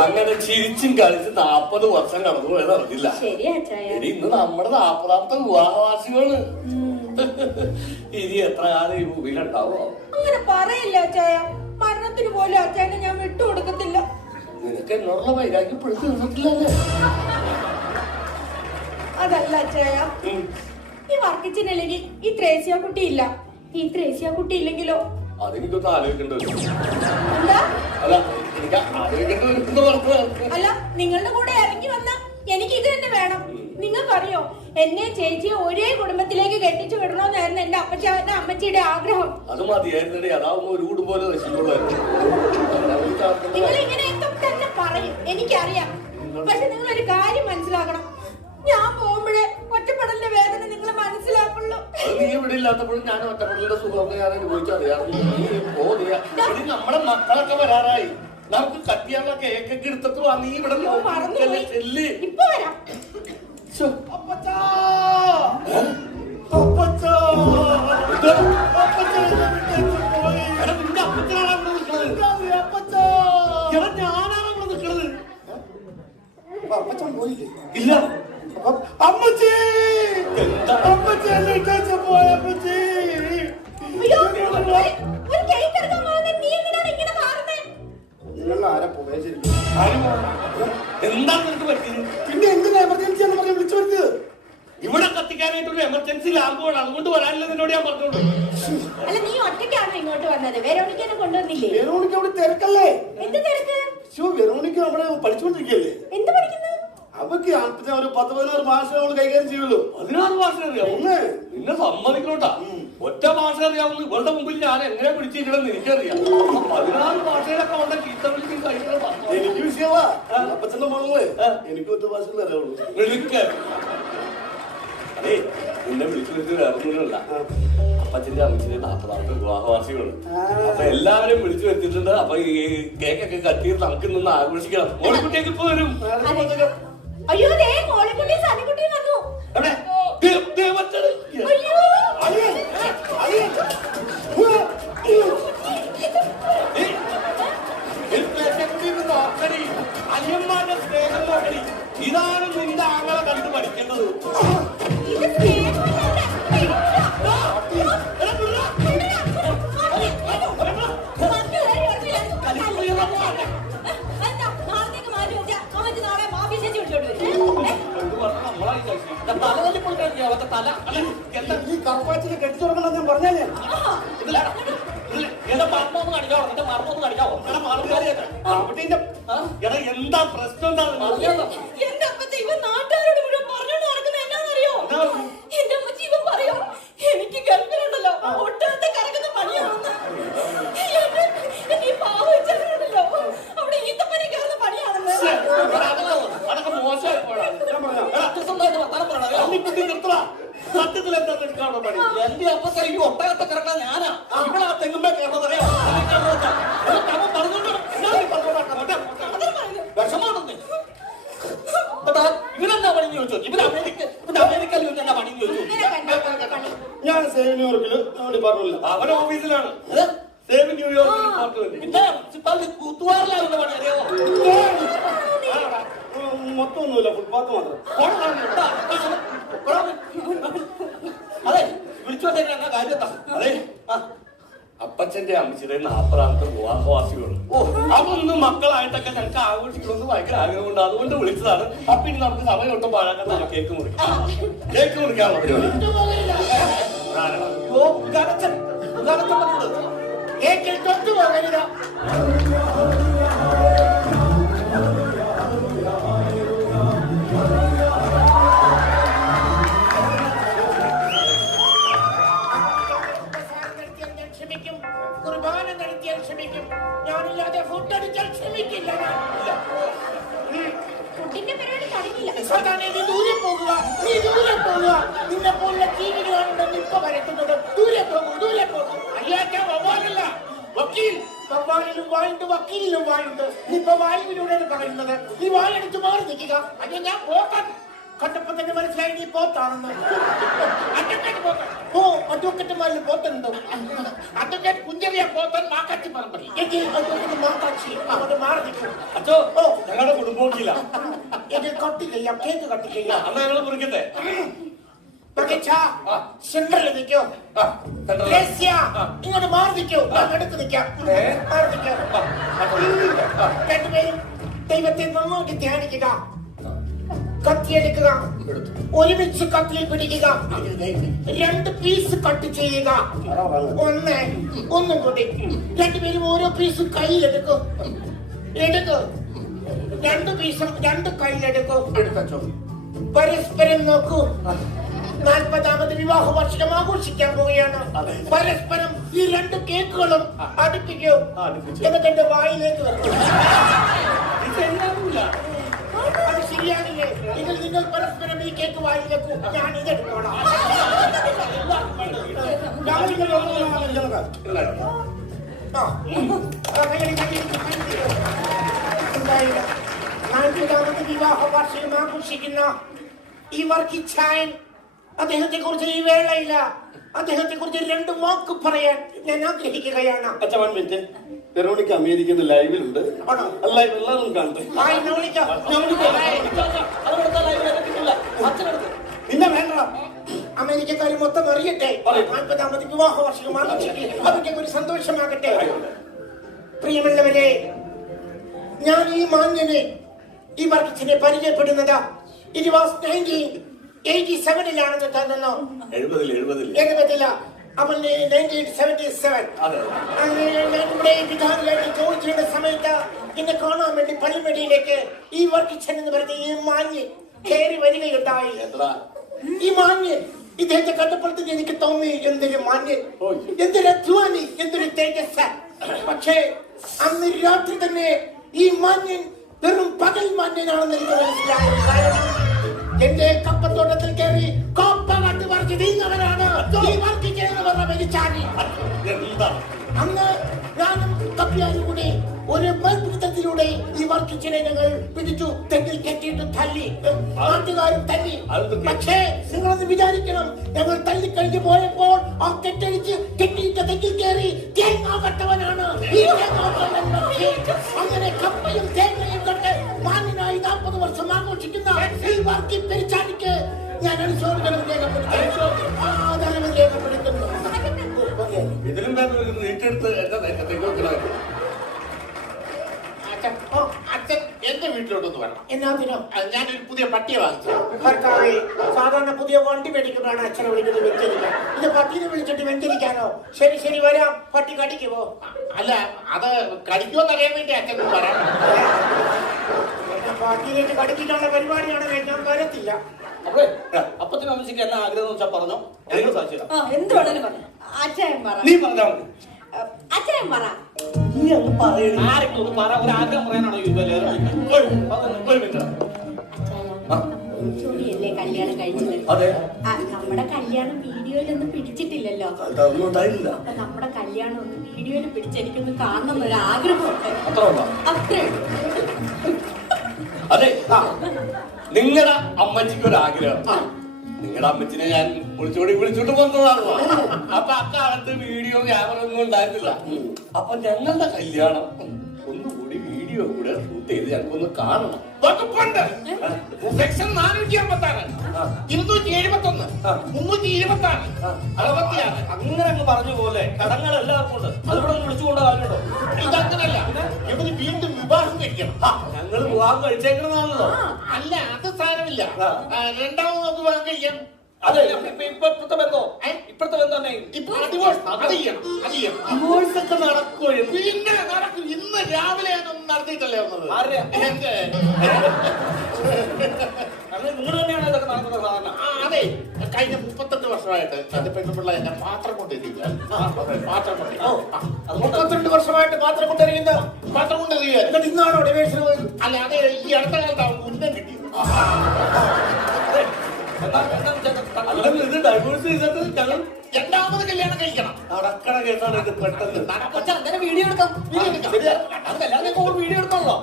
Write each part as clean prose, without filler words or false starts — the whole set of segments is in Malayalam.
അങ്ങനെ ചിരിച്ചും കളിച്ച് 40 വർഷം കടന്നു പോയത് അറിഞ്ഞില്ല. ഇന്ന് നമ്മുടെ 40ാമത്തെ വിവാഹവാർഷികമാണ്. ഇനി എത്ര കാലം ഈ ഭൂമിയിലുണ്ടാവോ? അങ്ങനെ പറയില്ല അച്ചായ. മരണത്തിന് പോലും അച്ചായനെ ഞാൻ വിട്ടുകൊടുക്കത്തില്ല. നിനക്ക് എന്നോടുള്ള വൈരാഗ്യം പിടിച്ചു നിന്നിട്ടില്ലല്ലേ? അതല്ല അച്ചായ, ഈ വർക്കിച്ചിനല്ലെങ്കിൽ ഈ ത്രേസ്യ കുട്ടി ഇല്ല. ഈ ത്രേസ്യ കുട്ടി ഇല്ലെങ്കിലോ? അതെനിക്കൊന്ന് ആലോചിക്കേണ്ടി വരും. എന്താ? അല്ല, എനിക്ക് ആലോചിക്കേണ്ടി വരും. അല്ല, നിങ്ങളുടെ കൂടെ ഇറങ്ങി വന്ന എനിക്ക് ഇത് തന്നെ വേണം. നിങ്ങൾക്കറിയോ, എന്നെ ചേച്ചിയെ ഒരേ കുടുംബത്തിലേക്ക് കെട്ടിച്ചു വിടണമെന്നായിരുന്നു എന്റെ അപ്പച്ചന്റെ അമ്മച്ചിയുടെ ആഗ്രഹം. അത് മതിയായിരുന്നേ. അതാവുമ്പോ ഒരു കുടുംബം നിങ്ങൾ ഇങ്ങനെയൊക്കെ തന്നെ പറയും, എനിക്കറിയാം. പക്ഷെ നിങ്ങൾ ഒരു കാര്യം മനസ്സിലാക്കണം. ഞാൻ പോകുമ്പോഴേ ഒറ്റപ്പെടലിന്റെ വേദന നിങ്ങൾ മനസ്സിലാക്കുള്ളൂ. നീ ഇവിടെ ഇല്ലാത്തപ്പോഴും ഞാൻ ഒറ്റപ്പെടലിന്റെ സുഖം ഞാൻ അനുഭവിച്ചറിയാം. നമ്മുടെ മക്കളൊക്കെ വരാറായി. നമുക്ക് കട്ടിയാനുള്ള കേക്കൊക്കെ എടുത്തിട്ട് വാ. നീ ഇവിടെ ഇപ്പൊ വരാം. ഇല്ല അമ്മച്ചി, അമ്മച്ചി പോയ അമ്മച്ചി. എന്താ നിനക്ക് പറ്റിയത്? പിന്നെ എന്തിനാ എമർജൻസി എന്ന് പറഞ്ഞ് വിളിച്ചു വരുന്നത്? ഇവിടെ കത്തിക്കാനായിട്ടൊരു എമർജൻസി ലാമ്പുകൾ, അതുകൊണ്ട് വരാനില്ല നിന്നോട് ഞാൻ പറഞ്ഞോളൂ. അല്ല, നീ ഒറ്റയ്ക്കാണോ ഇങ്ങോട്ട് വന്നത്? വെറോണിക്കനെ കൊണ്ടുവന്നില്ലേ? വെറോണിക്ക അവിടെ തിരക്കല്ലേ? എന്ത് തിരക്ക്? വെറോണിക്ക നമ്മുടെ പഠിച്ചുകൊണ്ടിരിക്കല്ലേ? എന്ത് പഠിക്കുന്നു? അവക്ക് ഒരു 10-16 ഭാഷ അവള് കൈകാര്യം ചെയ്യുള്ളൂ. 16 ഭാഷ അറിയാവുന്നേ? നിന്നെ സമ്മതിക്കണോട്ടാ. ഒറ്റ ഭാഷ അറിയാവുന്ന ഇവളുടെ മുമ്പിൽ ഞാൻ എങ്ങനെ പിടിച്ചിരിക്കണമെന്ന് എനിക്കറിയാം. 16 ഭാഷയിലൊക്കെ അവളുടെ ചീത്ത വിളിച്ച് കഴിക്കണം. എനിക്ക് വിഷയമാ. അപ്പച്ചന്റെ മകളെ എനിക്ക് ഒറ്റ ഭാഷയിൽ അറിയാവുള്ളൂ. വിളിക്ക അതേ, നിന്നെ വിളിച്ചു വിളിച്ച് വേറൊന്നുമില്ല. അപ്പച്ചന്റെ അമ്മച്ചിന്റെ 40ാമത്തെ വിവാഹവാർഷികമാണ്. അപ്പൊ എല്ലാവരും വിളിച്ചു വരുത്തിയിട്ടുണ്ട്. അപ്പൊ ഈ കേക്കൊക്കെ കത്തി നമുക്ക് നിന്ന് ആഘോഷിക്കണം. മോളിക്കുട്ടിയൊക്കെ ഇപ്പൊ വരും. അയ്യോ, മോളിക്കുട്ടി സനിക്കുട്ടി വന്നു. അയ്യന്മാരുടെ സ്നേഹം നോക്കണി. ഇതാണ് നിന്റെ ആങ്ങളെ കണ്ടു പഠിക്കേണ്ടത്. ഈ കറുപ്പാച്ചിനെ കെട്ടിച്ചു തുടങ്ങണം ഞാൻ പറഞ്ഞേ. എന്താ പ്രശ്നം? എന്റെ അപ്പച്ച ഇവൻ നാട്ടുകാരോട് മുഴുവൻ പറഞ്ഞോണ്ട് നടക്കുന്ന എന്നാന്നറിയോ? എന്റെ അമ്മച്ചി ഇവൻ പറയോ, എനിക്ക് ഗൾഫിലുണ്ടല്ലോ ഒട്ടകത്തെ കറക്കുന്ന പണിയാണെന്ന്. ഈ പാവ വെച്ചവരുണ്ടല്ലോ അവിടെ ഈത്തപ്പനെ കയറുന്ന പണിയാണെന്ന്. അതൊക്കെ മോശമായിപ്പോഴാണ്. സത്യത്തിൽ എന്താ എടുക്കാണോ പണി? എന്റെ അപ്പച്ച ഈ ഒട്ടകത്തെ കറക്കാൻ ഞാനാ. ഇവിടെ ആ തെങ്ങുമ്പോ കയറുന്നതറിയോ? വിഷമാണെന്ന് ഇവരെന്താ പണി ചോദിച്ചു? ഇവിടെ അമേരിക്കയിൽ എന്താ പണി ചോദിച്ചു? ഞാൻ സേവ് ന്യൂയോർക്കില് ഡിപ്പാർട്ട്മെന്റില്ല. അവൻ ഓഫീസിലാണ്. സേവ് ന്യൂയോർക്ക് ഡിപ്പാർട്ട്മെന്റ് കൂത്തുവാറിലാവുന്ന പണി അറിയാമോ? മൊത്തമൊന്നുമില്ല, ഫുട്പാത്ത് മാത്രം. അതെ, വിളിച്ചു വന്നേക്കാ കാര്യത്താ. അതെ, അപ്പച്ചന്റെ അമ്മച്ചിയുടെ 40ാമത്തെ വിവാഹവാർഷികമാണ്. അതൊന്നും മക്കളായിട്ടൊക്കെ ഞങ്ങൾക്ക് ആഘോഷിക്കണമെന്ന് ഭയങ്കര ആഗ്രഹമുണ്ട്. അതുകൊണ്ട് വിളിച്ചതാണ്. അപ്പൊ ഇനി നമുക്ക് സമയം ഒട്ടും പാഴാക്കാൻ കേക്ക് മുറിക്കാം. കേക്ക് മുറിക്കാനുള്ള പരിപാടി. കേക്കിൽ തൊട്ടു പോകരുത്. കുർബാന നടത്തിയാൽ ക്ഷമിക്കും. ഞാനില്ലാതെ ഫുഡ് അടിച്ചാൽ ക്ഷമിക്കില്ല. ഫുഡിന്റെ പരിപാടി കഴിഞ്ഞില്ല. നീ ദൂരെ പോകുക, നീ ദൂരെ പോകുക. നിന്നെ പോലുള്ള ജീവികളാണെന്ന് ഇപ്പൊ വരത്തുന്നത്. ദൂരെ പോകും, ദൂരെ പോകും. അല്ലാത്ത വവ്വാലല്ല, വക്കീൽ. വവ്വാലിലും വായുണ്ട്, വക്കീലിലും വായുണ്ട്. നീ ഇപ്പൊ വായുവിലൂടെയാണ് പറയുന്നത്. നീ വായടിച്ച് മാറി നിൽക്കുക. അയ്യോ, ഞാൻ പോക്കാൻ കണ്ടപ്പോ തന്നെ മനസ്സിലായി നീ പോത്താണെന്ന്. ഓ അഡ്വക്കറ്റുമാരിൽ പോത്തുണ്ടോ? അഡ്വക്കേറ്റ് കുഞ്ചറിയ പോത്തൻ മാക്കാച്ചി പറമ്പടി. അഡ്വക്കറ്റ് മാതാച്ചി അവിടെ മാറി നിൽക്കും. അച്ഛോ ഞങ്ങളുടെ കുടുംബമൊക്കില്ല. എനിക്ക് കട്ട് ചെയ്യാം, കേക്ക് കട്ട് ചെയ്യാം. അന്ന് ഞങ്ങൾ മുറിക്കട്ടെ. സെന്ററിൽ നിൽക്കോ. ഇങ്ങോട്ട് മാറി നിൽക്കോ. അടുത്ത് നിൽക്കാം, മാറി നിൽക്കാം. രണ്ടുപേരും ദൈവത്തെ നന്നാക്കി ധ്യാനിക്കുക. കത്തിയെടുക്കുക, ഒരുമിച്ച് കത്തിയിൽ പിടിക്കുക. 2 പീസ് കട്ട് ചെയ്യുക. ഒന്നും കൂടി. രണ്ടുപേരും ഓരോ പീസ് കയ്യിലെടുക്കും. 2 പീസും 2 കയ്യിലെടുക്കും. എടുത്തോ. പരസ്പരം നോക്കൂ. 40ാമത് വിവാഹ വാർഷികം ആഘോഷിക്കാൻ പോവുകയാണ്. പരസ്പരം ഈ 2 കേക്കുകളും അടുപ്പിക്കൂ. എന്നിട്ട് എന്റെ വായിലേക്ക് വെക്കും. അത് ശരിയാണില്ലേ? നിങ്ങൾ പരസ്പരം ഈ കേക്ക് വായിൽ വെക്കൂ. ഞാൻ ഇതെടുത്തോളാം. എന്തായാലും 40ാമത് വിവാഹ വാർഷികം ആഘോഷിക്കുന്ന ഈ വർക്കിച്ചായൻ, അദ്ദേഹത്തെ കുറിച്ച് ഈ വേളയില്ല, അദ്ദേഹത്തെ കുറിച്ച് 2 വാക്ക് പറയാൻ ഞാൻ ആഗ്രഹിക്കുകയാണ്. അച്ഛൻ 1 മിനിറ്റ്. വെറോണിക്ക അമേരിക്കന്ന് ലൈവിലുണ്ട്. ലൈവ് എല്ലാവരും കാണട്ടെ. പിന്നെ വേണ്ട, അമേരിക്കക്കാർ മൊത്തം അറിയട്ടെ. 40ാമത് വിവാഹ വാർഷികം ആഘോഷിക്കും. അതൊക്കെ ഒരു സന്തോഷമാകട്ടെ. പ്രിയമുള്ളവരെ, ഞാൻ ഈ മാന്യനെ, ഈ വർക്കിച്ചിനെ പരിചയപ്പെടുന്നത് 1987-ലാണെന്ന് തോന്നുന്നു. 70-ല. അപ്പോൾ 1977. ഇവിടെ വിധാനിലായിട്ട് ചോദിച്ചിരുന്ന സമയത്ത് എന്നെ കാണാൻ വേണ്ടി പള്ളിമടിയിലേക്ക് ഈ വർക്കിച്ചൻ എന്ന് പറഞ്ഞ ഈ മാന്യൻ കയറി വരികയുണ്ടായി. ഈ മാന്യൻ ഇദ്ദേഹത്തെ കണ്ടപ്പോഴത്തേക്ക് എനിക്ക് തോന്നി, എന്തൊരു മാന്യൻ, എന്തൊരു അധ്വാനി, എന്തൊരു തേജസ്. പക്ഷേ അന്ന് രാത്രി തന്നെ ഈ മാന്യൻ വെറും പകൽ മാന്യനാണെന്ന് എനിക്ക് മനസ്സിലായി. കാരണം എന്റെ കപ്പത്തോട്ടത്തിൽ കയറി കോപ്പ കട്ട് പറിച്ച് നീങ്ങവനാണ് ഈ വർക്കിച്ചെന്ന് പറഞ്ഞ വെളിച്ചാടി. അന്ന് ഞാനും കപ്പിയാരും കൂടി ഒരു മത്സരത്തിലൂടെ ഈ വർക്കിച്ചിനെ ഞങ്ങൾ പിടിച്ചു. തെങ്ങിൽ കെട്ടിയിട്ട് തല്ലി, നാട്ടുകാരും തല്ലി. പക്ഷേ നിങ്ങളൊന്ന് വിചാരിക്കണം, ഞങ്ങൾ തല്ലിക്കഴിഞ്ഞ് പോയപ്പോൾ ആ കെട്ടടിച്ച് കെട്ടിയിട്ട തെങ്ങിൽ കയറി തേങ്ങ കട്ടവനാണ് ഈ അങ്ങനെ കപ്പയും തേങ്ങയും കൊണ്ട് മാന്യനായി 40 വർഷം ആഘോഷിക്കുന്ന ഈ വർക്കി പെരിച്ചാടിക്ക് ഞാൻ അനുശോചനം രേഖപ്പെടുത്തുന്നു. ഇതിലും നീട്ടെടുത്ത് അച്ഛൻ എന്റെ വീട്ടിലോട്ടൊന്ന് വരണം. എന്നാത്തിനോ? ഞാനൊരു പുതിയ പട്ടിയെ വാങ്ങിച്ചു. സാധാരണ പുതിയ വണ്ടി മേടിക്കുമ്പോഴാണ് അച്ഛനെ വിളിക്കുന്നത് വെഞ്ചരിക്കാൻ. ഇത് പട്ടിനെ വിളിച്ചിട്ട് വെഞ്ചരിക്കാനോ? ശരി ശരി, വരാം. പട്ടി കടിക്കുമോ? അല്ല, അത് കടിക്കുമെന്നറിയാൻ വേണ്ടി അച്ഛൻ വരാം. പട്ടിയിലേക്ക് കടിപ്പിക്കാനുള്ള പരിപാടിയാണെങ്കിൽ ഞാൻ വരത്തില്ല. അപ്പത്തിന് അമ്മച്ചിക്ക് എന്നാ ആഗ്രഹം വെച്ചാൽ പറഞ്ഞോ, എനിക്ക് സാക്ഷിയാ. എന്ത് വേണേലും പറഞ്ഞു. അച്ഛൻ പറ. നീ പറഞ്ഞാ മതി. അച്ഛൻ പറ. നീ അങ്ങ് പറയണ ആരെങ്കിലും ഒന്ന് പറ. ഒരു ആഗ്രഹം പറയാനാണോ ചൂടിയല്ലേ കല്യാണം കഴിച്ചത്? അതെ. നമ്മുടെ കല്യാണം വീഡിയോയിലൊന്നും പിടിച്ചിട്ടില്ലല്ലോ. അതൊന്നും ഉണ്ടായില്ല. അപ്പൊ നമ്മുടെ കല്യാണം ഒന്ന് വീഡിയോയിൽ പിടിച്ച് എനിക്കൊന്ന് കാണണം എന്നൊരു ആഗ്രഹമുണ്ട്. അത്രേ. അതെ, നിങ്ങളുടെ അമ്മച്ചിക്ക് ഒരു ആഗ്രഹം. നിങ്ങളുടെ അമ്മച്ചിനെ ഞാൻ വിളിച്ചോണ്ട് വന്നതാണല്ലോ. അപ്പൊ അക്കാലത്ത് വീഡിയോ ക്യാമറ ഒന്നും ഉണ്ടായിരുന്നില്ല. അപ്പൊ ഞങ്ങളുടെ കല്യാണം ഒന്നുകൂടി വീഡിയോ കൂടെ ഷൂട്ട് ചെയ്ത് ഞങ്ങൾക്കൊന്ന് കാണണം. വകുപ്പുണ്ട്. സെക്ഷൻ 456, 271, 326, 66. അങ്ങനെ അങ്ങ് പറഞ്ഞു പോലെ കടങ്ങൾ എല്ലാവർക്കും ഉണ്ട്. അതിവിടെ വിളിച്ചുകൊണ്ട് കാര്യമുണ്ടോ? ഇതങ്ങനല്ല, ഇവര് വീണ്ടും വിവാഹം കഴിക്കണം. ഞങ്ങൾ വിവാഹം കഴിച്ചേക്കണമെന്നാണല്ലോ. അല്ല, അത് സാരമില്ല. രണ്ടാമത് നമുക്ക് വിവാഹം കഴിക്കാം. അതെ, ഇപ്പോഴത്തെ ബന്ധം തന്നെ ഇപ്പൊ ഡിവോഴ്സ് അത് ചെയ്യണം. ഡിവോഴ്സ് ഒക്കെ നടക്കുമോ? പിന്നെ നടക്കും. ഇന്ന് രാവിലെ ഞാനൊന്നും നടത്തിയിട്ടല്ലേ വന്നത്. നിങ്ങൾ തന്നെയാണ് ഇതൊക്കെ നടക്കുന്നത് സാധാരണ? അതെ, കഴിഞ്ഞ 38 വർഷമായിട്ട് എന്റെ പെൺപിള്ള എന്നെ പാത്രം കൊണ്ടിരിക്കുക. 32 വർഷമായിട്ട് പാത്രം കൊണ്ടെറിയുന്ന പാത്രം കൊണ്ടിരിക്കുക. ഇന്നാണോ ഡിവേഴ്സിന് പോയത്? അല്ല, അതെ, ഈ അടുത്ത കാലത്താണ് ഉന്നം കിട്ടിയത്. ഇത് ഡൈവോഴ്സ് ചെയ്തിട്ട് ഞങ്ങൾ രണ്ടാമത് കല്യാണം കഴിക്കണം. നടക്കണ കേട്ടാണ് ഇത് പെട്ടെന്ന്. വീഡിയോ എടുക്കാം. വീഡിയോ എടുക്കണല്ലോ.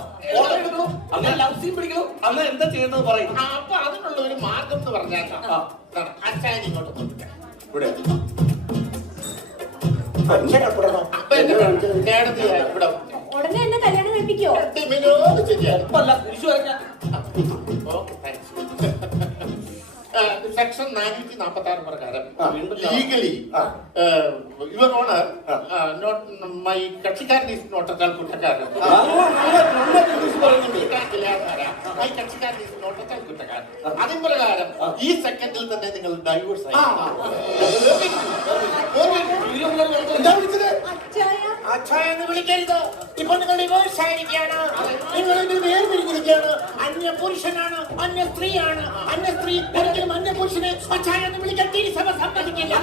അങ്ങനെ ലവ് സീൻ പിടിക്കണം. അന്ന് എന്താ ചെയ്യേണ്ടത് പറയും. അപ്പൊ അതിനുള്ള ഒരു മാർഗം എന്ന് പറഞ്ഞാൽ അച്ഛൻ ഇങ്ങോട്ട് നോക്കാം. ഇവിടെ അപ്പൊ എന്റെ കേടത്തി ഇവിടെ ഉടനെ എന്നെ കല്യാണം കഴിപ്പിക്കോ? മിനോട് ചെയ്യാൻ ഒപ്പല്ല തിരിച്ചു പറഞ്ഞ സെക്ഷൻ 446 പ്രകാരം ലീഗലി യുവർ ഓണർ മൈ കക്ഷിക്കാരൻ ഈസ് നോട്ട് അറ്റാൽ കുറ്റക്കാരൻ. മൈ കക്ഷിക്കാരൻ ഈസ് നോട്ട് അറ്റാൽ കുറ്റക്കാരൻ. അതിൻ പ്രകാരം ഈ സെക്കൻഡിൽ തന്നെ നിങ്ങൾ ഡൈവോഴ്സ് ആയി. അച്ഛായെന്ന് വിളിക്കരുത്. ഇപ്പൊ നിങ്ങൾ ഡിവോഴ്സ് ആയിരിക്കുകയാണ്. നിങ്ങൾ വേർപിരിഞ്ഞിരിക്കുകയാണ്. അന്യ പുരുഷനാണ്, അന്യ സ്ത്രീയാണ്. അന്യ സ്ത്രീ ഒരിക്കലും അന്യ പുരുഷനെ അച്ഛായെന്ന് വിളിക്കാൻ തിരിസഭ സമ്മതിക്കില്ല.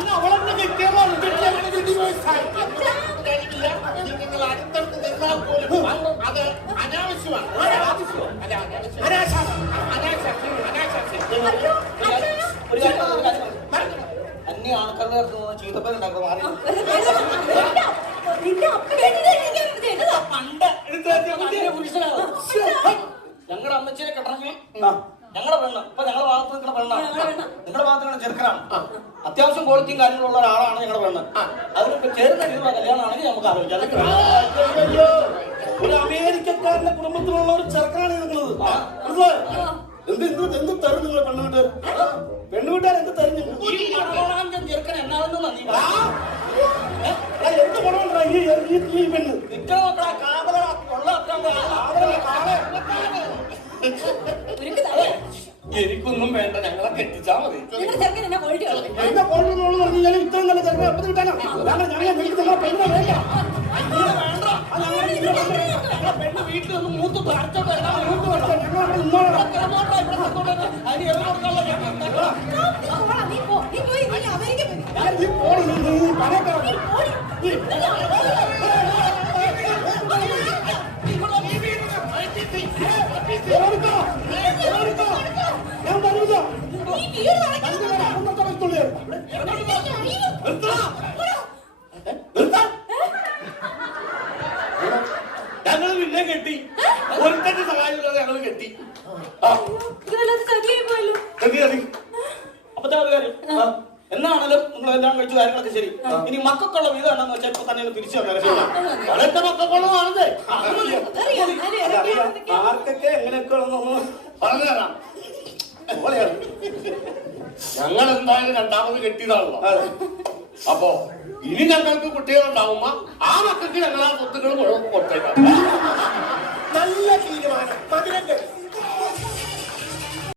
നിങ്ങൾ അടുത്തടുത്ത് നിന്നാൽ പോലും അത് അനാവശ്യമാണ്. അന്യ ആൾക്കാരുടെ ചീത്തപ്പേരുണ്ടാക്കുക ഞങ്ങളുടെ അമ്മച്ചിനെ കെട്ടണമെങ്കിൽ ഞങ്ങളുടെ പെണ്ണ് ഇപ്പൊ ഞങ്ങളുടെ ഭാഗത്ത് നിൽക്കുന്ന പെണ്ണാണ്, നിങ്ങളുടെ ഭാഗത്ത് നിൽക്കുന്ന ചെറുക്കനാണ്, അത്യാവശ്യം ക്വാളിറ്റിയും കാര്യങ്ങളുള്ള ഒരാളാണ് ഞങ്ങളുടെ പെണ്ണ്. അതിന് ചേർന്ന രീതിയിലുള്ള കല്യാണമാണെങ്കിൽ നമുക്ക് ആലോചിക്കാം. ഒരു അമേരിക്കക്കാരന്റെ കുടുംബത്തിലുള്ള ഒരു ചെറുക്കനാണ് നിൽക്കുന്നത്. എന്ത് തരും നിങ്ങൾ പെണ്ണുവീട്ടുകാർ? പെണ്ണുവീട്ടുകാർ എന്ത് തരും? ചെറുക്കൻ എന്നാണെന്ന് എന്ത് ഗുണമുണ്ടാ ഈ പെണ്ണ്? നിൽക്കണ കാവല കൊള്ള എനിക്കൊന്നും വേണ്ട, ഞങ്ങളെ കെട്ടിച്ചാ മതി. എന്റെ ഫോണിൽ പറഞ്ഞാൽ ഇത്രയും നല്ല ചെറുപ്പം എപ്പോ കിട്ടാനാ? പെണ്ണ് വീട്ടിൽ ഒന്ന് മൂത്ത് പഠിച്ചോട്ടെ. ഞങ്ങൾ പിന്നെ കെട്ടി, ഒരുത്തന്റെ സഹായമില്ലാതെ ഞങ്ങൾ കെട്ടി. അപ്പത്തെ ഒരു കാര്യം എന്നാണല്ലോ നിങ്ങൾ എല്ലാം കഴിച്ചു കാര്യങ്ങളൊക്കെ ശരി. ഇനി മക്കൾക്കുള്ള വീതം എന്താന്ന് വെച്ചാൽ ഇപ്പൊ തന്നെ തിരിച്ചു അതെന്റെ മക്കൾക്കുള്ളതാണത്. ആർക്കൊക്കെ എങ്ങനെയൊക്കെ പറഞ്ഞു തരാം. ഞങ്ങൾ എന്തായാലും രണ്ടാമത് കെട്ടിയതാണല്ലോ. അപ്പോ ഇനി ഞങ്ങൾക്ക് കുട്ടികളുണ്ടാവുമ്പോ ആ മക്കൾക്ക് ഞങ്ങൾ ആ സ്വത്തുക്കൾ മുഴുവൻ കൊടുത്തേക്കാം. നല്ല തീരുമാനം.